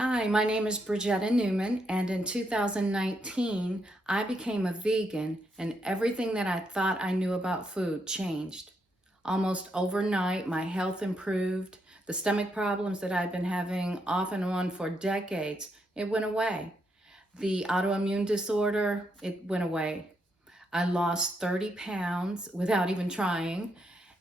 Hi, my name is Bridgetta Newman, and in 2019, I became a vegan, and everything that I thought I knew about food changed. Almost overnight, my health improved. The stomach problems that I've been having off and on for decades, it went away. The autoimmune disorder, it went away. I lost 30 pounds without even trying,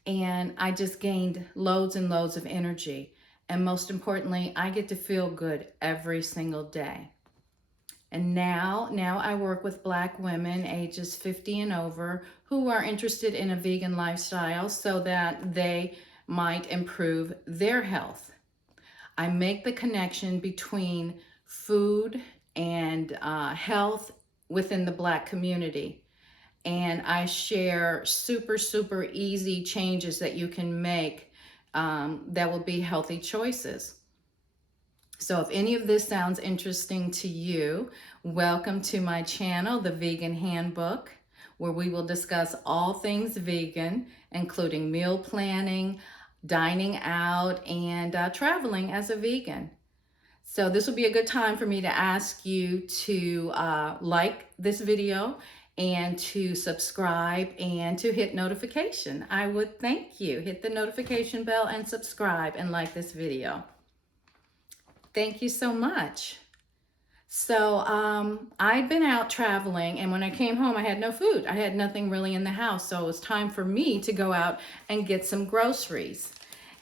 and I just gained loads and loads of energy. And most importantly, I get to feel good every single day. And now I work with Black women ages 50 and over who are interested in a vegan lifestyle so that they might improve their health. I make the connection between food and health within the Black community. And I share super easy changes that you can make that will be healthy choices. So if any of this sounds interesting to you, welcome to my channel, The Vegan Handbook, where we will discuss all things vegan, including meal planning, dining out, and traveling as a vegan. So this will be a good time for me to ask you to like this video and to subscribe and to hit notification. I would thank you. Hit the notification bell and subscribe and like this video. Thank you so much. So I'd been out traveling, and when I came home, I had no food. I had nothing really in the house. So it was time for me to go out and get some groceries.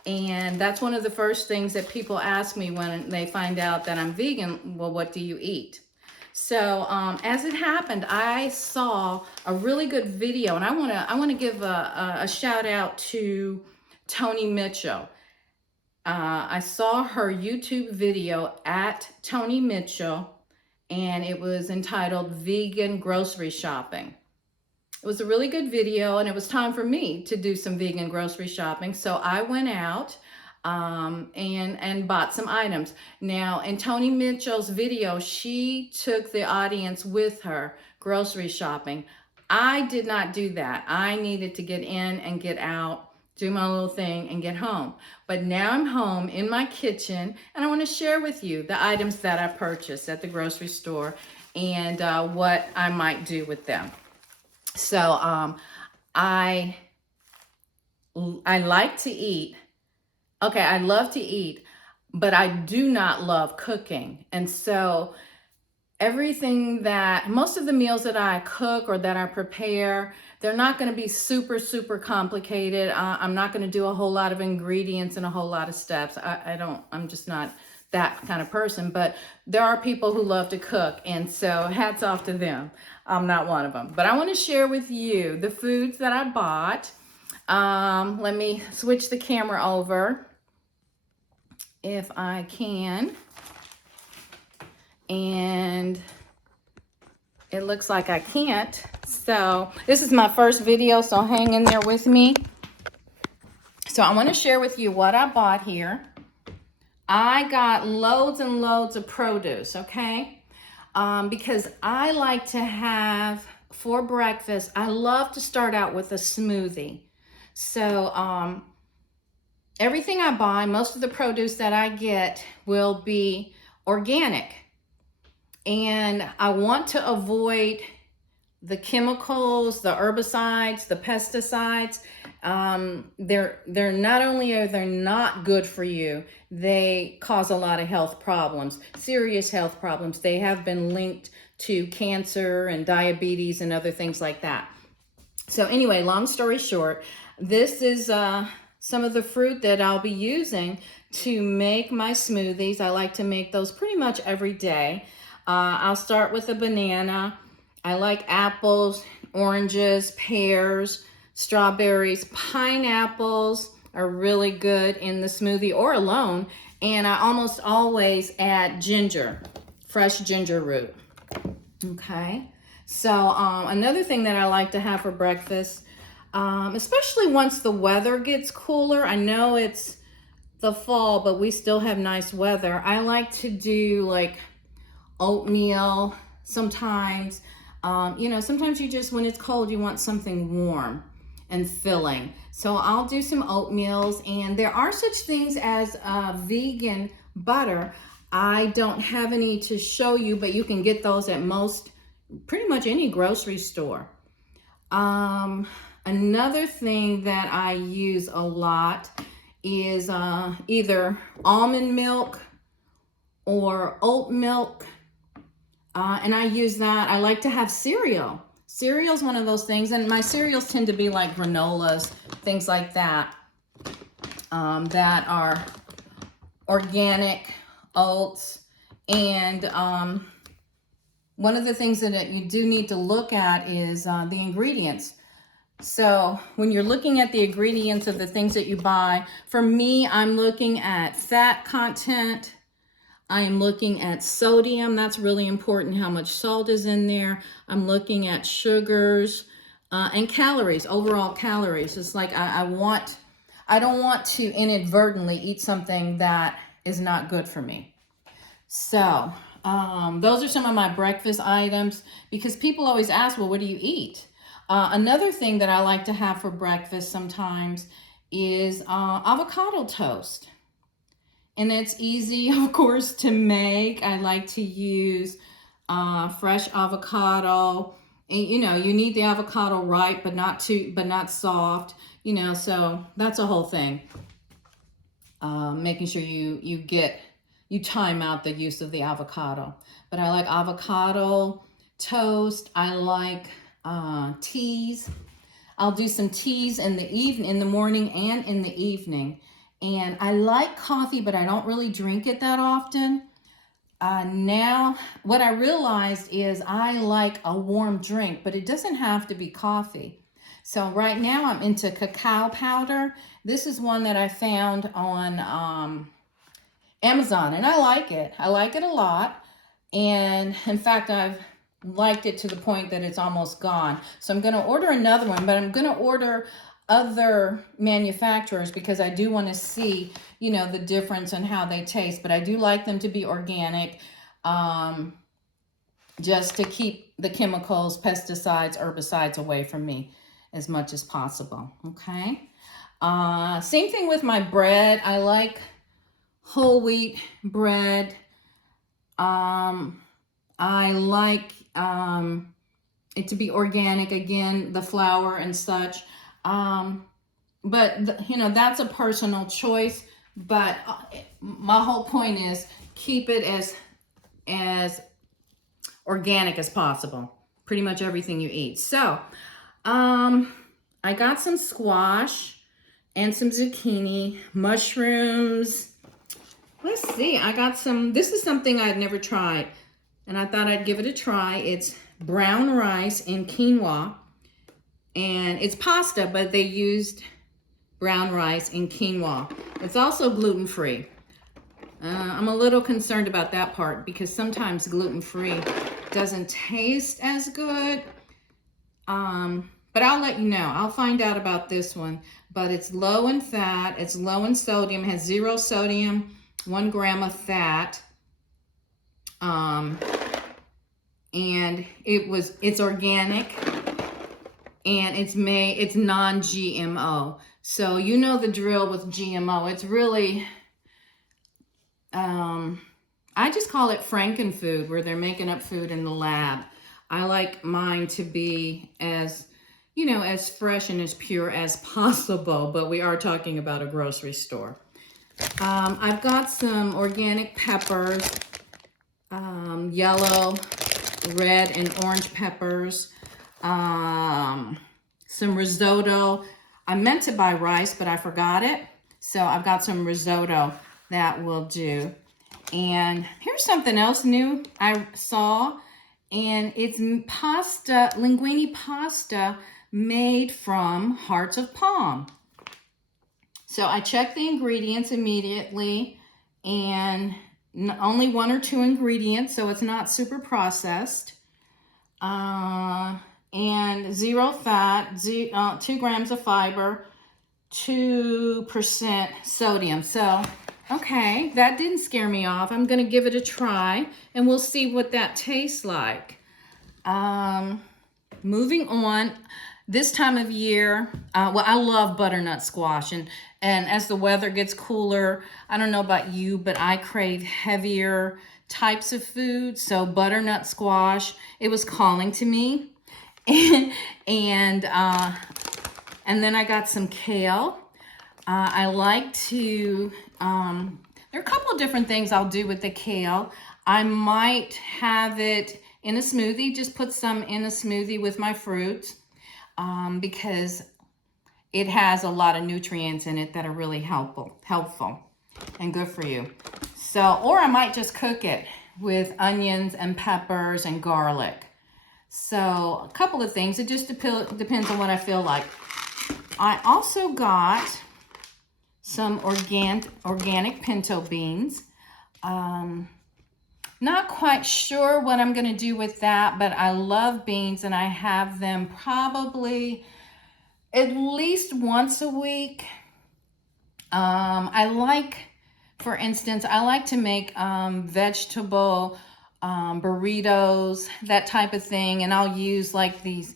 And that's one of the first things that people ask me when they find out that I'm vegan. Well, what do you eat? So as it happened, I saw a really good video, and I want to give a shout out to Toni Mitchell. I saw her YouTube video at Toni Mitchell, and it was entitled Vegan Grocery Shopping. It was a really good video, and it was time for me to do some vegan grocery shopping. So I went out and bought some items. Now, in Toni Mitchell's video, she took the audience with her grocery shopping. I did not do that. I needed to get in and get out, do my little thing, and get home. But now I'm home in my kitchen, and I want to share with you the items that I purchased at the grocery store and what I might do with them. So I like to eat. Okay, I love to eat, but I do not love cooking. And so most of the meals that I cook or that I prepare, they're not going to be super complicated. I'm not going to do a whole lot of ingredients and a whole lot of steps. I'm just not that kind of person, but there are people who love to cook, and so hats off to them. I'm not one of them, but I want to share with you the foods that I bought. Let me switch the camera over if I can. And it looks like I can't. So this is my first video, so hang in there with me. So I want to share with you what I bought here. I got loads and loads of produce, okay? Because I like to have, for breakfast, I love to start out with a smoothie. So everything I buy, most of the produce that I get will be organic. And I want to avoid the chemicals, the herbicides, the pesticides. They're not only are they not good for you, they cause a lot of health problems, serious health problems. They have been linked to cancer and diabetes and other things like that. So anyway, long story short, this is some of the fruit that I'll be using to make my smoothies. I like to make those pretty much every day. I'll start with a banana. I like apples, oranges, pears, strawberries, pineapples are really good in the smoothie or alone. And I almost always add ginger, fresh ginger root. Okay. So another thing that I like to have for breakfast, especially once the weather gets cooler. I know it's the fall, but we still have nice weather. I like to do like oatmeal sometimes. Sometimes you just, when it's cold, you want something warm and filling. So I'll do some oatmeals, and there are such things as vegan butter. I don't have any to show you, but you can get those at pretty much any grocery store. Another thing that I use a lot is either almond milk or oat milk. And I use that. I like to have cereal. Cereal is one of those things, and my cereals tend to be like granolas, things like that, that are organic oats. And one of the things that you do need to look at is the ingredients. So when you're looking at the ingredients of the things that you buy, for me, I'm looking at fat content. I am looking at sodium. That's really important, how much salt is in there. I'm looking at sugars and calories, overall calories. It's like I don't want to inadvertently eat something that is not good for me. So those are some of my breakfast items, because people always ask, well, what do you eat? Another thing that I like to have for breakfast sometimes is avocado toast. And it's easy, of course, to make. I like to use fresh avocado. And, you know, you need the avocado ripe, but not soft. You know, so that's a whole thing. Making sure you time out the use of the avocado. But I like avocado toast. I like teas. I'll do some teas in the morning and in the evening. And I like coffee, but I don't really drink it that often. Now, what I realized is I like a warm drink, but it doesn't have to be coffee. So right now I'm into cacao powder. This is one that I found on Amazon, and I like it. I like it a lot. And in fact, I've liked it to the point that it's almost gone. So I'm going to order another one, but I'm going to order other manufacturers because I do want to see, you know, the difference in how they taste. But I do like them to be organic, just to keep the chemicals, pesticides, herbicides away from me as much as possible. Okay. Same thing with my bread. I like whole wheat bread. I like it to be organic, again, the flour and such. But you know, that's a personal choice. But my whole point is keep it as organic as possible. Pretty much everything you eat. So, I got some squash and some zucchini, mushrooms. Let's see, I got some, this is something I'd never tried, and I thought I'd give it a try. It's brown rice and quinoa, and it's pasta, but they used brown rice and quinoa. It's also gluten-free. I'm a little concerned about that part because sometimes gluten-free doesn't taste as good. But I'll let you know. I'll find out about this one. But it's low in fat, it's low in sodium, has 0 sodium, 1 gram of fat. And it's organic, and it's non-GMO. So you know the drill with GMO. It's really, I just call it Frankenfood, where they're making up food in the lab. I like mine to be as, you know, as fresh and as pure as possible, but we are talking about a grocery store. I've got some organic peppers, yellow, red, and orange peppers, some risotto. I meant to buy rice, but I forgot it. So I've got some risotto that will do. And here's something else new I saw, and it's pasta, linguine pasta made from hearts of palm. So I checked the ingredients immediately, and only 1 or 2 ingredients, so it's not super processed. And 0 fat, 2 grams of fiber, 2% sodium. So, okay, that didn't scare me off. I'm going to give it a try, and we'll see what that tastes like. Moving on, This time of year, well, I love butternut squash, and as the weather gets cooler, I don't know about you, but I crave heavier types of food. So butternut squash, it was calling to me. and and then I got some kale. I like to, there are a couple of different things I'll do with the kale. I might have it in a smoothie, just put some in a smoothie with my fruit, because it has a lot of nutrients in it that are really helpful and good for you. So, or I might just cook it with onions and peppers and garlic. So a couple of things. It just depends on what I feel like. I also got some organic pinto beans. Not quite sure what I'm going to do with that, but I love beans and I have them probably at least once a week. For instance, I like to make vegetable burritos, that type of thing, and I'll use like these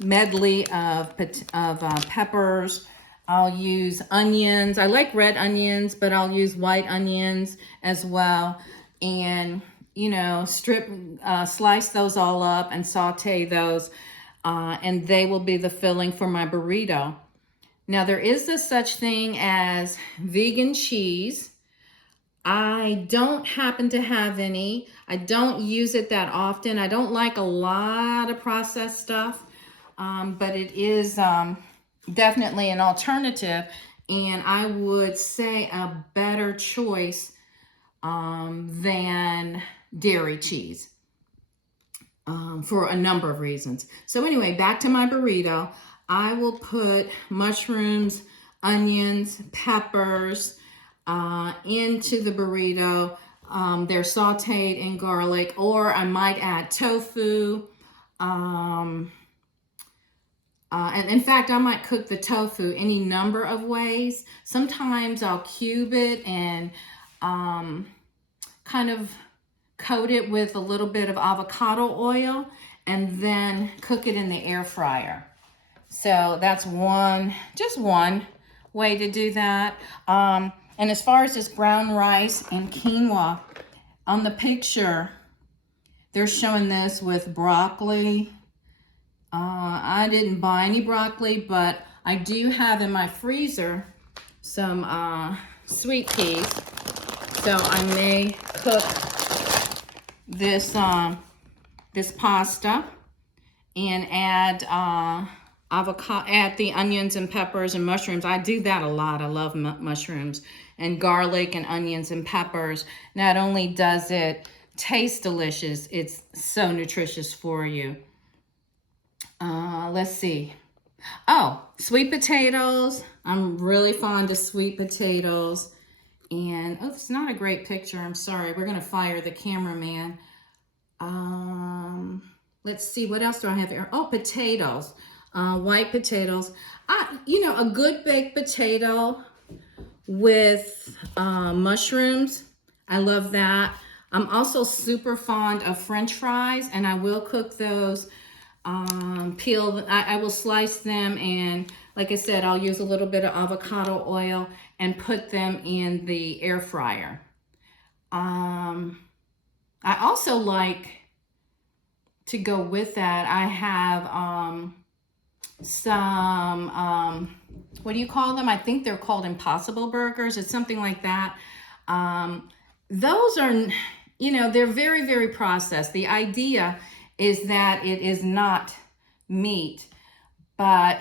medley of peppers. I'll use onions. I like red onions, but I'll use white onions as well. And, you know, slice those all up and saute those, and they will be the filling for my burrito. Now, there is this such thing as vegan cheese. I don't happen to have any. I don't use it that often. I don't like a lot of processed stuff, but it is definitely an alternative, and I would say a better choice than dairy cheese for a number of reasons. So anyway, back to my burrito. I will put mushrooms, onions, peppers into the burrito. They're sauteed in garlic, or I might add tofu. And in fact, I might cook the tofu any number of ways. Sometimes I'll cube it and kind of coat it with a little bit of avocado oil and then cook it in the air fryer. So that's just one way to do that. And as far as this brown rice and quinoa, on the picture, they're showing this with broccoli. I didn't buy any broccoli, but I do have in my freezer some sweet peas. So I may cook this this pasta and add avocado, add the onions and peppers and mushrooms. I do that a lot. I love mushrooms and garlic and onions and peppers. Not only does it taste delicious, it's so nutritious for you. Let's see. Oh, sweet potatoes. I'm really fond of sweet potatoes. And, oh, it's not a great picture. I'm sorry. We're going to fire the cameraman. Let's see. What else do I have here? Oh, potatoes. White potatoes. You know, a good baked potato with mushrooms. I love that. I'm also super fond of French fries, and I will cook those. I will slice them, and like I said, I'll use a little bit of avocado oil and put them in the air fryer. I also like to go with that. I have some, what do you call them? I think they're called Impossible Burgers. It's something like that. Those are, you know, they're very, very processed. The idea is that it is not meat, but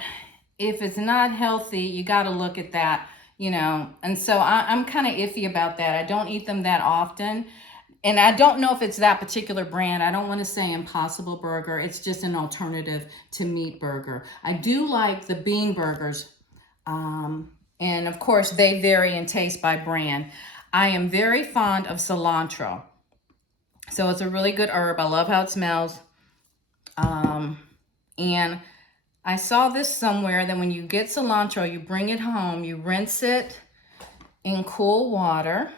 if it's not healthy, you got to look at that, you know. And so I'm kind of iffy about that. I don't eat them that often. And I don't know if it's that particular brand. I don't want to say Impossible Burger. It's just an alternative to meat burger. I do like the bean burgers. And of course, they vary in taste by brand. I am very fond of cilantro. So it's a really good herb. I love how it smells. And I saw this somewhere that when you get cilantro, you bring it home, you rinse it in cool water.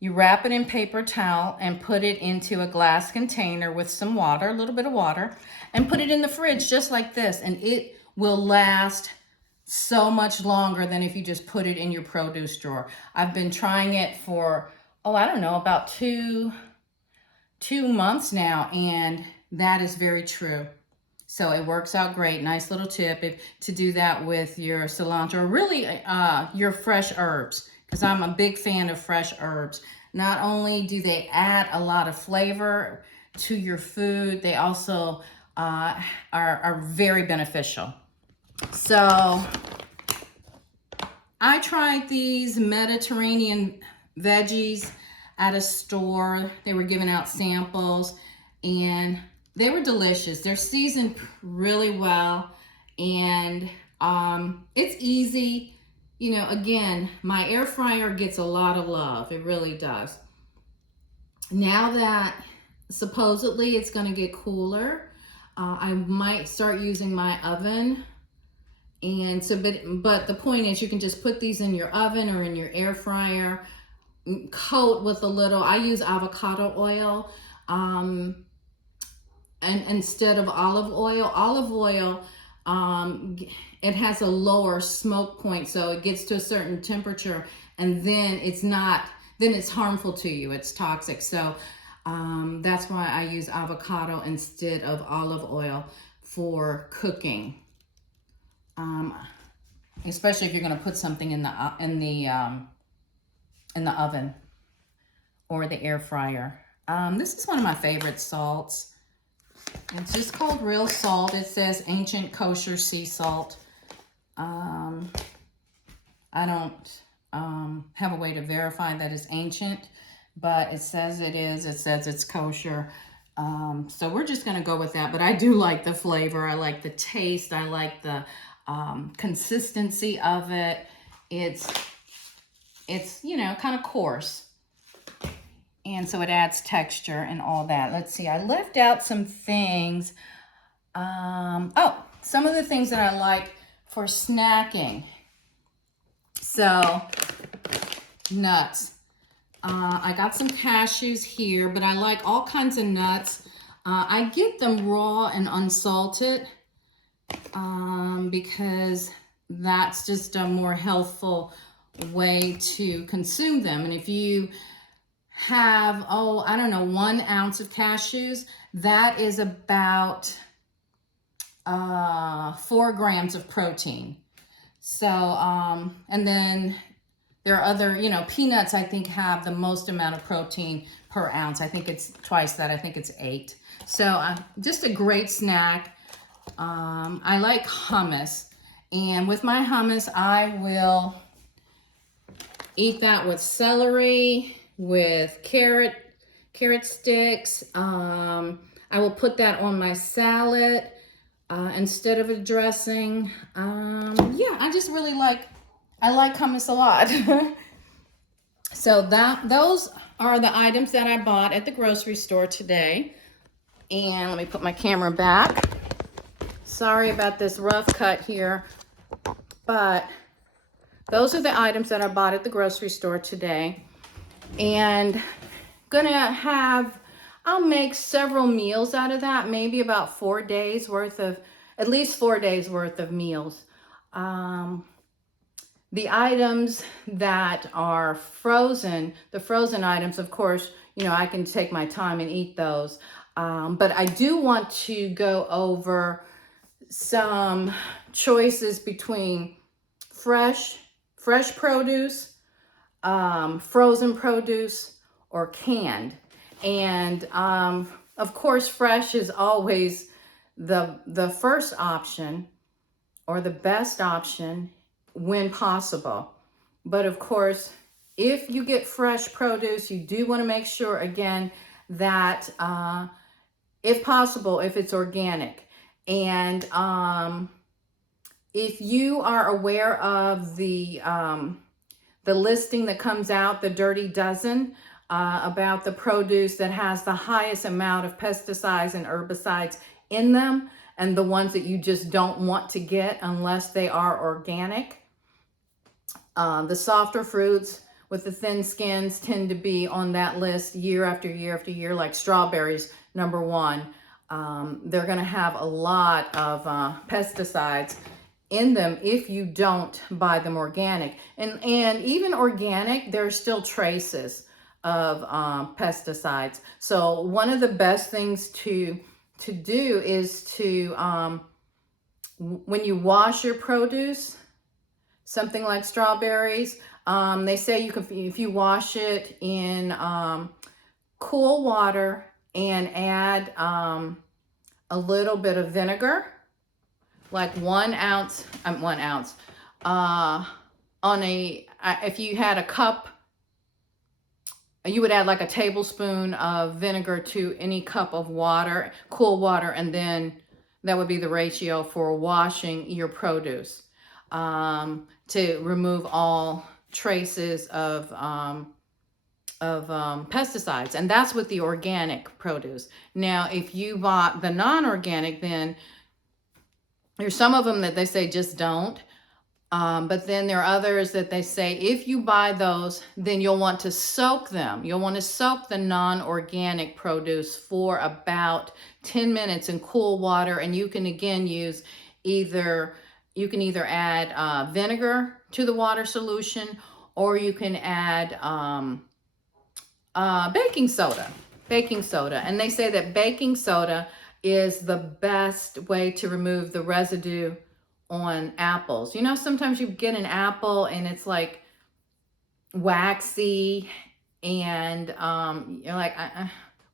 You wrap it in paper towel and put it into a glass container with some water, a little bit of water, and put it in the fridge just like this. And it will last so much longer than if you just put it in your produce drawer. I've been trying it for, oh, I don't know, about two months now, and that is very true. So it works out great. Nice little tip to do that with your cilantro, really your fresh herbs, because I'm a big fan of fresh herbs. Not only do they add a lot of flavor to your food, they also are very beneficial. So I tried these Mediterranean veggies at a store. They were giving out samples and they were delicious. They're seasoned really well, and it's easy. You know, again, my air fryer gets a lot of love. It really does. Now that supposedly it's going to get cooler, I might start using my oven. And so, but the point is, you can just put these in your oven or in your air fryer, coat with a little, I use avocado oil, and instead of olive oil, it has a lower smoke point, so it gets to a certain temperature, and then it's harmful to you. It's toxic. So that's why I use avocado instead of olive oil for cooking. Especially if you're going to put something in the oven or the air fryer. This is one of my favorite salts. It's just called real salt. It says ancient kosher sea salt. I don't have a way to verify that it's ancient, but it says it is. It says it's kosher. So we're just going to go with that. But I do like the flavor. I like the taste. I like the consistency of it. It's you know, kind of coarse. And so it adds texture and all that. Let's see, I left out some things. Some of the things that I like for snacking. So, nuts. I got some cashews here, but I like all kinds of nuts. I get them raw and unsalted because that's just a more healthful way to consume them. And if you have, 1 ounce of cashews, that is about 4 grams of protein. So, and then there are other, peanuts I think have the most amount of protein per ounce. I think it's twice that. I think it's 8. So just a great snack. I like hummus. And with my hummus, I will eat that with celery, with carrot sticks. I will put that on my salad instead of a dressing. I like hummus a lot. So those are the items that I bought at the grocery store today. And let me put my camera back. Sorry about this rough cut here, but those are the items that I bought at the grocery store today. And I'll make several meals out of that, maybe about 4 days worth of, at least 4 days worth of meals. The items that are frozen, the frozen items, of course, I can take my time and eat those. But I do want to go over some choices between fresh produce, frozen produce, or canned. And of course, fresh is always the first option or the best option when possible. But of course, if you get fresh produce, you do want to make sure, again, that if possible, if it's organic. And if you are aware of the listing that comes out, the Dirty Dozen, about the produce that has the highest amount of pesticides and herbicides in them, and the ones that you just don't want to get unless they are organic. The softer fruits with the thin skins tend to be on that list year after year after year, like strawberries, number one. They're going to have a lot of pesticides in them if you don't buy them organic. And even organic, there's still traces of pesticides. So one of the best things to do is to, when you wash your produce, something like strawberries, they say you can, if you wash it in cool water and add a little bit of vinegar, like 1 ounce, if you had a cup, you would add like a tablespoon of vinegar to any cup of water, cool water, and then that would be the ratio for washing your produce, to remove all traces of pesticides. And that's with the organic produce. Now, if you bought the non-organic, then there's some of them that they say just don't. But then there are others that they say if you buy those, then you'll want to soak them. You'll want to soak the non-organic produce for about 10 minutes in cool water. And you can again use either add vinegar to the water solution, or you can add baking soda. And they say that baking soda is the best way to remove the residue on apples. You know, sometimes you get an apple and it's like waxy and you're like,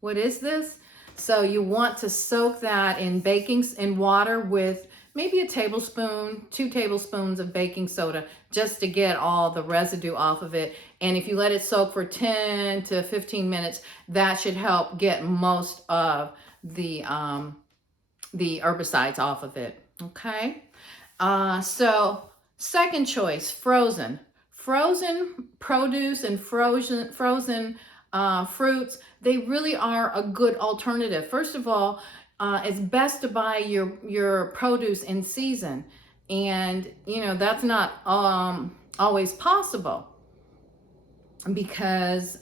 what is this? So you want to soak that in water with maybe a tablespoon, 2 tablespoons of baking soda, just to get all the residue off of it. And if you let it soak for 10 to 15 minutes, that should help get most of the herbicides off of it. Okay. So second choice, frozen produce and frozen fruits. They really are a good alternative. First of all, it's best to buy your produce in season, and you know that's not always possible, because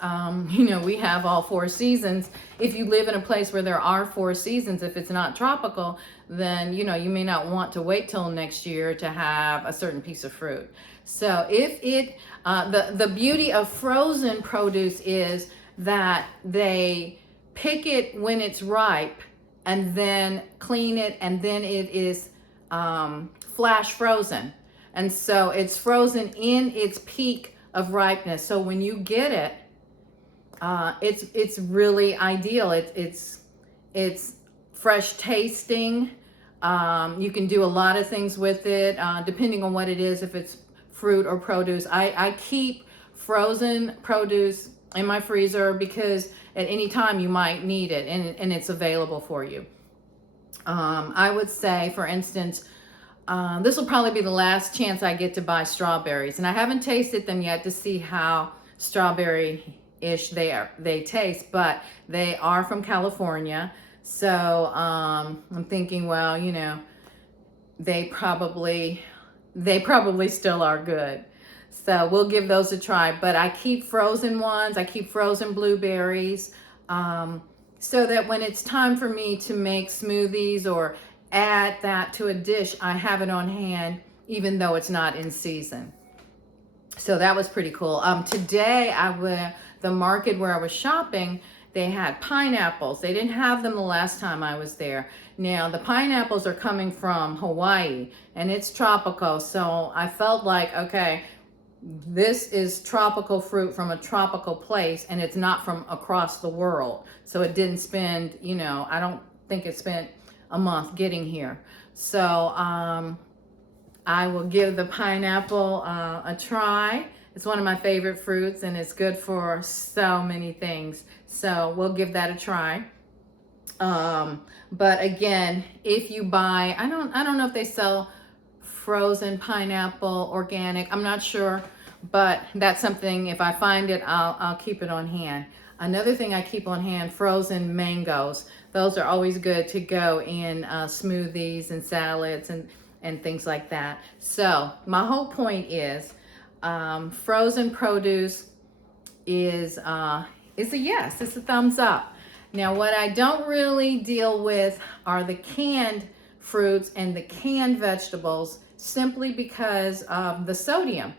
you know, we have all 4 seasons. If you live in a place where there are 4 seasons, if it's not tropical, then you know, you may not want to wait till next year to have a certain piece of fruit. So if it the beauty of frozen produce is that they pick it when it's ripe and then clean it, and then it is flash frozen, and so it's frozen in its peak of ripeness. So when you get it, it's really ideal. It's fresh tasting. You can do a lot of things with it, depending on what it is, if it's fruit or produce. I keep frozen produce in my freezer because at any time you might need it, and it's available for you. I would say, for instance, this will probably be the last chance I get to buy strawberries, and I haven't tasted them yet to see how strawberry-ish they taste, but they are from California. So I'm thinking, well, you know, they probably still are good. So we'll give those a try. But I keep frozen ones. I keep frozen blueberries, so that when it's time for me to make smoothies or add that to a dish, I have it on hand, even though it's not in season. So that was pretty cool. Today the market where I was shopping, they had pineapples. They didn't have them the last time I was there. Now the pineapples are coming from Hawaii, and it's tropical. So I felt like, okay, this is tropical fruit from a tropical place, and it's not from across the world. So it didn't spend, you know, I don't think it spent a month getting here. So I will give the pineapple a try. It's one of my favorite fruits, and it's good for so many things. So we'll give that a try. But again, if you buy, I don't know if they sell frozen pineapple organic. I'm not sure, but that's something, if I find it, I'll keep it on hand. Another thing I keep on hand, frozen mangoes. Those are always good to go in smoothies and salads and things like that. So my whole point is, frozen produce is a yes. It's a thumbs up. Now, what I don't really deal with are the canned fruits and the canned vegetables, simply because of the sodium.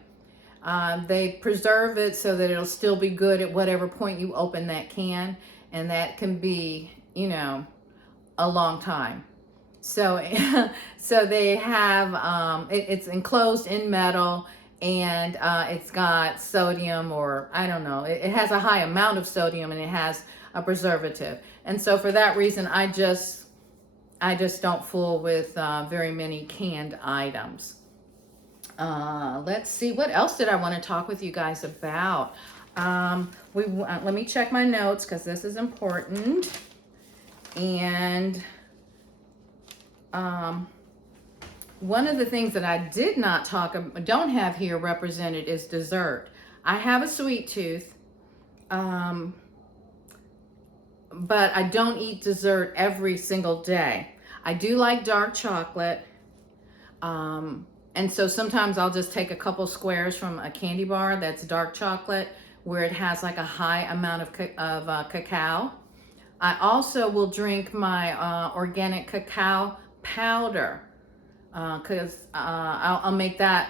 They preserve it so that it'll still be good at whatever point you open that can, and that can be, a long time. So, so they have it's enclosed in metal, and it's got sodium, or I don't know. It has a high amount of sodium, and it has a preservative. And so for that reason, I just don't fool with very many canned items. Let's see, what else did I want to talk with you guys about? Let me check my notes, because this is important. And one of the things that I did not don't have here represented is dessert. I have a sweet tooth, but I don't eat dessert every single day. I do like dark chocolate. And so sometimes I'll just take a couple squares from a candy bar that's dark chocolate, where it has like a high amount of cacao. I also will drink my organic cacao powder, because I'll make that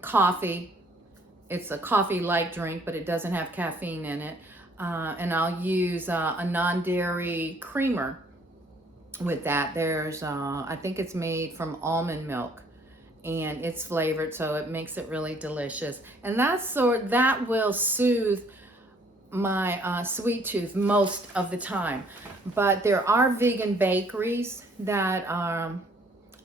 coffee. It's a coffee-like drink, but it doesn't have caffeine in it. And I'll use a non-dairy creamer with that. There's, I think it's made from almond milk, and it's flavored, so it makes it really delicious. And that will soothe my sweet tooth most of the time. But there are vegan bakeries that are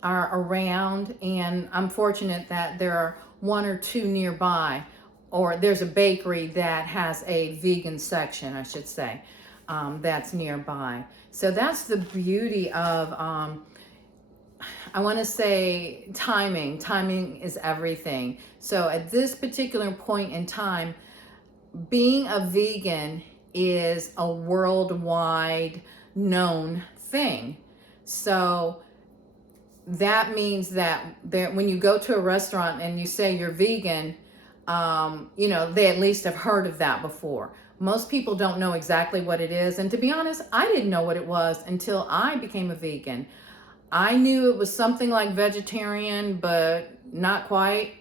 around, and I'm fortunate that there are one or two nearby, or there's a bakery that has a vegan section, I should say, that's nearby. So that's the beauty of I want to say timing. Timing is everything. So at this particular point in time, being a vegan is a worldwide known thing. So that means that when you go to a restaurant and you say you're vegan, they at least have heard of that before. Most people don't know exactly what it is. And to be honest, I didn't know what it was until I became a vegan. I knew it was something like vegetarian, but not quite.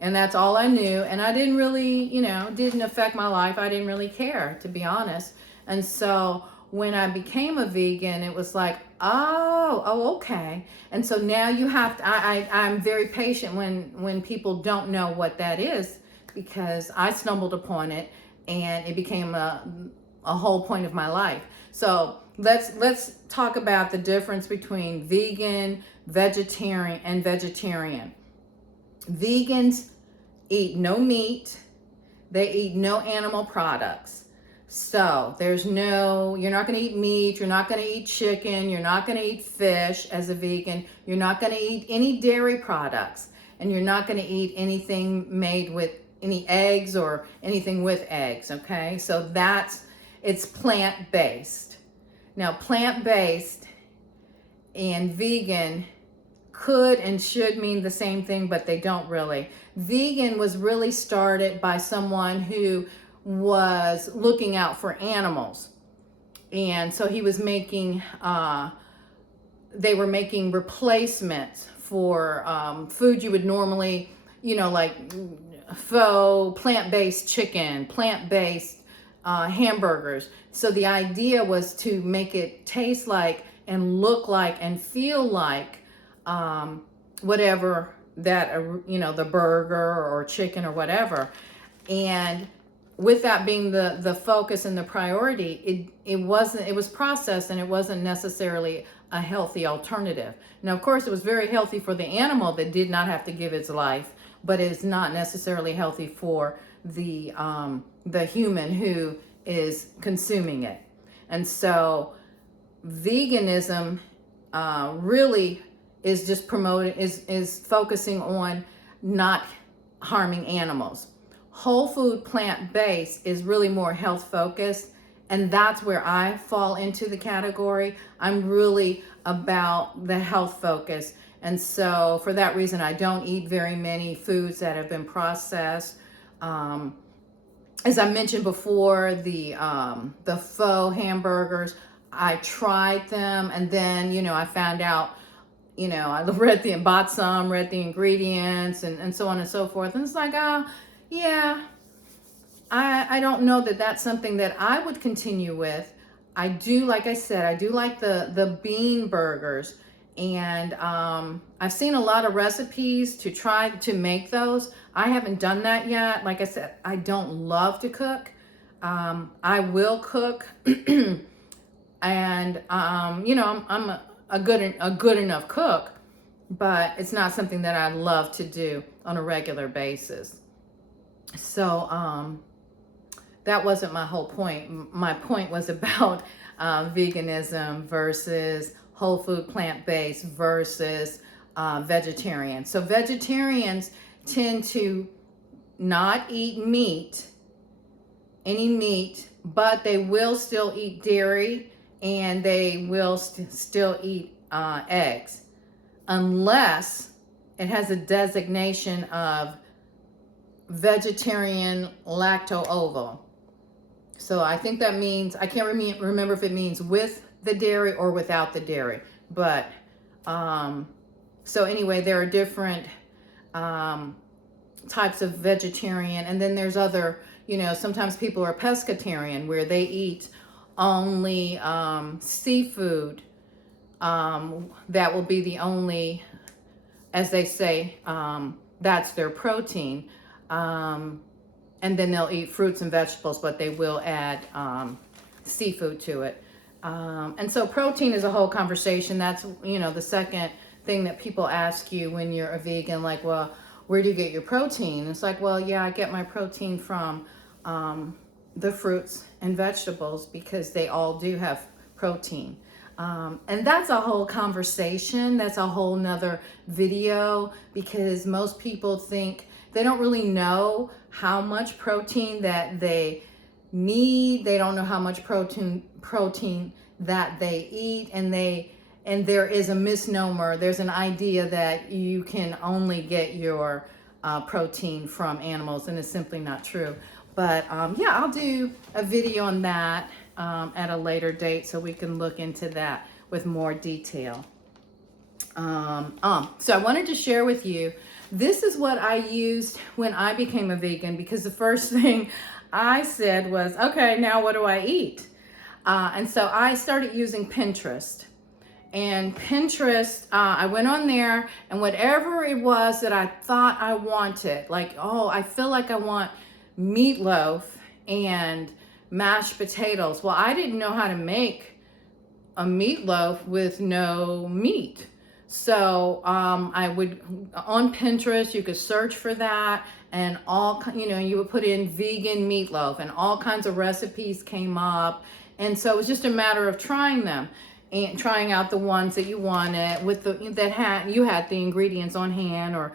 And that's all I knew. And I didn't really, didn't affect my life. I didn't really care, to be honest. And so when I became a vegan, it was like, oh, okay. And so now you have to, I'm very patient when people don't know what that is, because I stumbled upon it and it became a whole point of my life. So let's talk about the difference between vegan, vegetarian, and vegetarian. Vegans eat no meat. They eat no animal products. So you're not going to eat meat. You're not going to eat chicken. You're not going to eat fish as a vegan. You're not going to eat any dairy products. And you're not going to eat anything made with any eggs or anything with eggs. Okay. So it's plant-based. Now, plant-based and vegan could and should mean the same thing, but they don't really. Vegan was really started by someone who was looking out for animals. And so he was making, they were making replacements for food you would normally, like faux plant-based chicken, plant-based hamburgers. So the idea was to make it taste like and look like and feel like whatever that, the burger or chicken or whatever. And with that being the focus and the priority, it was processed, and it wasn't necessarily a healthy alternative. Now, of course, it was very healthy for the animal that did not have to give its life, but it's not necessarily healthy for the human who is consuming it. And so veganism really is just is focusing on not harming animals. Whole food plant-based is really more health focused, and that's where I fall into the category. I'm really about the health focus, and so for that reason I don't eat very many foods that have been processed. as I mentioned before, the faux hamburgers, I tried them, and then, I found out, I bought some, read the ingredients, and so on and so forth. And it's like, yeah, I don't know that that's something that I would continue with. I do, like I said, I do like the bean burgers. And I've seen a lot of recipes to try to make those. I haven't done that yet. Like I said, I don't love to cook. I will cook. And, I'm a good enough cook, but it's not something that I love to do on a regular basis. So, that wasn't my whole point. My point was about veganism versus whole food plant-based versus vegetarian. So vegetarians tend to not eat any meat, but they will still eat dairy, and they will still eat eggs, unless it has a designation of vegetarian lacto-ovo. So I think that means, I can't remember if it means with the dairy or without the dairy. But, so anyway, there are different types of vegetarian. And then there's other, sometimes people are pescatarian, where they eat only seafood. That will be the only, as they say, that's their protein. And then they'll eat fruits and vegetables, but they will add seafood to it. And so protein is a whole conversation. That's, the second thing that people ask you when you're a vegan, like, well, where do you get your protein? It's like, well, yeah, I get my protein from the fruits and vegetables, because they all do have protein. And that's a whole conversation. That's a whole nother video, because most people think, they don't really know how much protein that they need. They don't know how much protein that they eat, and there is a misnomer. There's an idea that you can only get your protein from animals, and it's simply not true. But yeah, I'll do a video on that at a later date, so we can look into that with more detail. So I wanted to share with you, this is what I used when I became a vegan, because the first thing I said was, okay, now what do I eat? And so I started using Pinterest. And Pinterest, I went on there, and whatever it was that I thought I wanted, like, oh, I feel like I want meatloaf and mashed potatoes. Well, I didn't know how to make a meatloaf with no meat. So I would, on Pinterest, you could search for that, and you would put in vegan meatloaf, and all kinds of recipes came up. And so it was just a matter of trying them and trying out the ones that you wanted with you had the ingredients on hand, or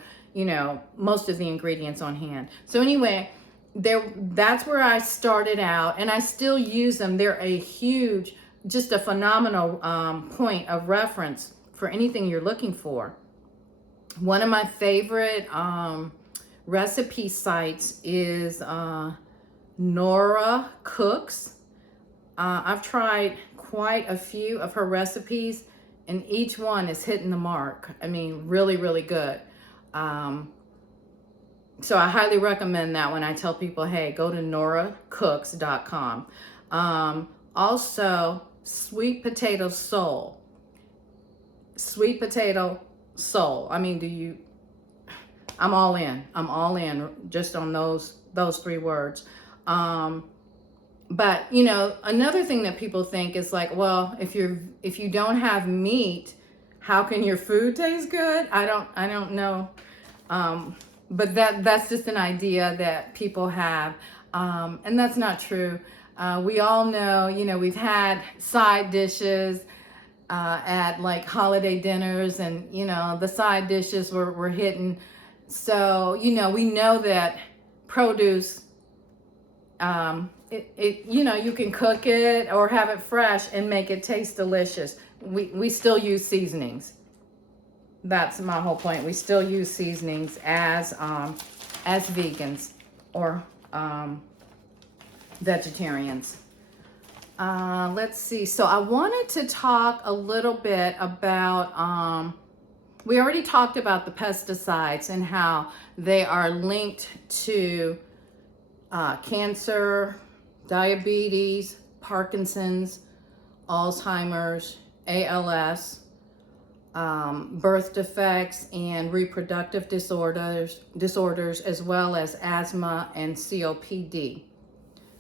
most of the ingredients on hand. So anyway, that's where I started out, and I still use them. They're just a phenomenal point of reference for anything you're looking for. One of my favorite recipe sites is Nora Cooks. I've tried quite a few of her recipes, and each one is hitting the mark. I mean, really, really good. So I highly recommend that when I tell people, hey, go to noracooks.com. Also, sweet potato soul. Sweet potato soul. I mean, I'm all in. I'm all in just on those three words. But another thing that people think is like, well, if you don't have meat, how can your food taste good? I don't know. But that's just an idea that people have, and that's not true. We all know, we've had side dishes at like holiday dinners, and the side dishes were hitting. So we know that produce, you can cook it or have it fresh and make it taste delicious. We still use seasonings. That's my whole point. We still use seasonings as vegans, or vegetarians. Let's see. So I wanted to talk a little bit about, we already talked about the pesticides and how they are linked to cancer, diabetes, Parkinson's, Alzheimer's, ALS, birth defects, and reproductive disorders, as well as asthma and COPD.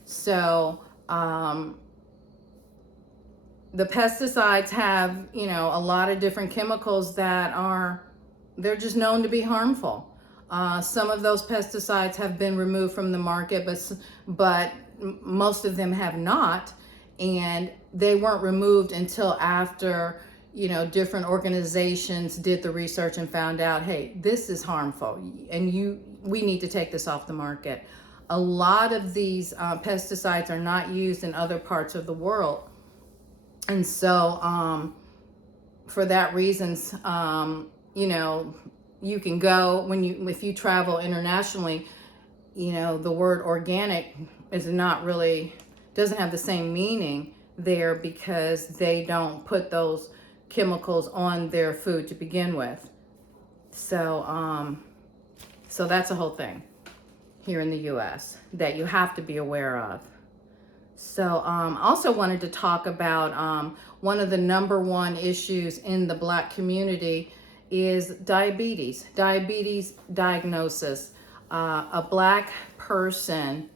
So the pesticides have, a lot of different chemicals that they're just known to be harmful. Some of those pesticides have been removed from the market, but most of them have not. And they weren't removed until after, different organizations did the research and found out, hey, this is harmful and we need to take this off the market. A lot of these pesticides are not used in other parts of the world. And so for that reasons, you can go if you travel internationally, the word organic is not really, doesn't have the same meaning there because they don't put those chemicals on their food to begin with. So, so that's a whole thing here in the US that you have to be aware of. So also wanted to talk about one of the number one issues in the Black community is diabetes diagnosis. A Black person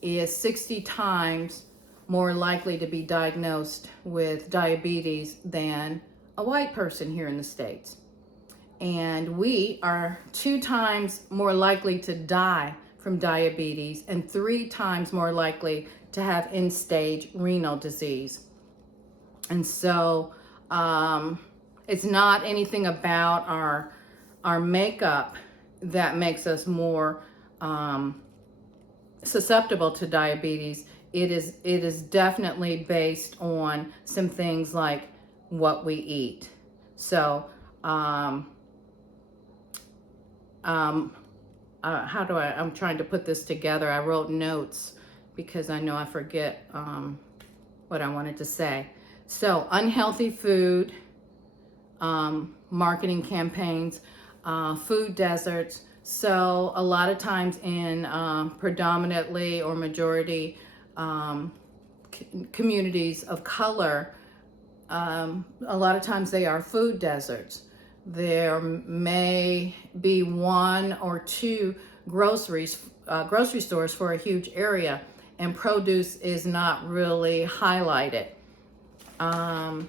is 60 times more likely to be diagnosed with diabetes than a white person here in the States. And we are 2 times more likely to die from diabetes and 3 times more likely to have end-stage renal disease. And so it's not anything about our makeup that makes us more susceptible to diabetes. It is definitely based on some things like what we eat. So I'm trying to put this together. I wrote notes because I know I forget what I wanted to say. So unhealthy food, marketing campaigns, food deserts. So a lot of times in predominantly or majority communities of color, a lot of times they are food deserts. There may be 1 or 2 grocery stores for a huge area, and produce is not really highlighted. And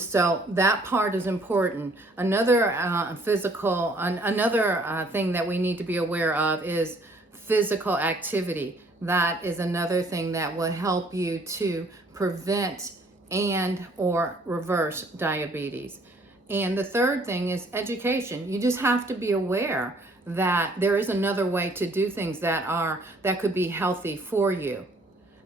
so that part is important. Another thing that we need to be aware of is physical activity. That is another thing that will help you to prevent and or reverse diabetes. And the third thing is education. You just have to be aware that there is another way to do things that could be healthy for you.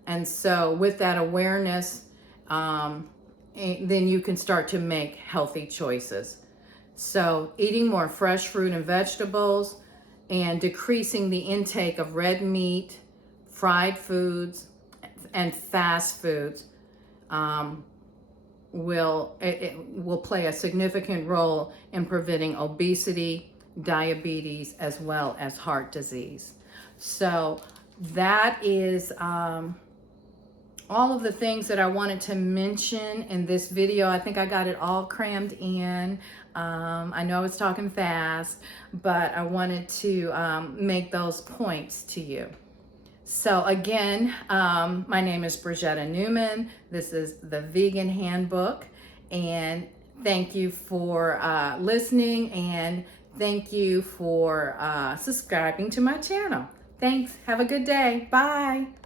And so with that awareness, then you can start to make healthy choices. So eating more fresh fruit and vegetables and decreasing the intake of red meat, fried foods, and fast foods will play a significant role in preventing obesity, diabetes, as well as heart disease. So that is all of the things that I wanted to mention in this video. I think I got it all crammed in. I know I was talking fast, but I wanted to make those points to you. So again, my name is Brigetta Newman. This is the Vegan Handbook, and thank you for listening, and thank you for subscribing to my channel. Thanks. Have a good day. Bye.